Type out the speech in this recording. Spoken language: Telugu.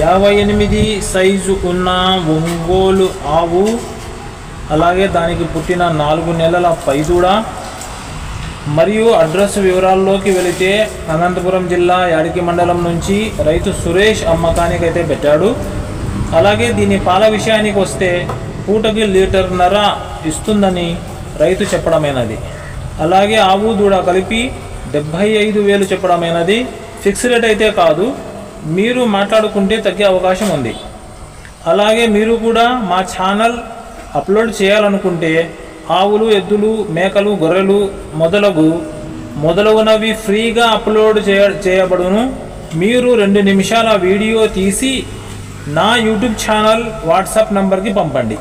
58 సైజు ఉన్న ఒంగోలు ఆవు, అలాగే దానికి పుట్టిన 4 నెలల పైదూడ. మరియు అడ్రస్ వివరాల్లోకి వెళితే అనంతపురం జిల్లా యాడికి మండలం నుంచి రైతు సురేష్ అమ్మకానికైతే పెట్టాడు. అలాగే దీని పాల విషయానికి వస్తే పూటకి లీటర్న్నర ఇస్తుందని రైతు చెప్పడమైనది. అలాగే ఆవు దూడ కలిపి 75,000 చెప్పడమైనది. ఫిక్స్ రేట్ అయితే కాదు, మీరు మాట్లాడుకుంటే తగ్గే అవకాశం ఉంది. అలాగే మీరు కూడా మా ఛానల్ అప్లోడ్ చేయాలనుకుంటే ఆవులు, ఎద్దులు, మేకలు, గొర్రెలు మొదలగునవి ఫ్రీగా అప్లోడ్ చేయబడును. మీరు 2 నిమిషాల వీడియో తీసి నా యూట్యూబ్ ఛానల్ వాట్సాప్ నంబర్కి పంపండి.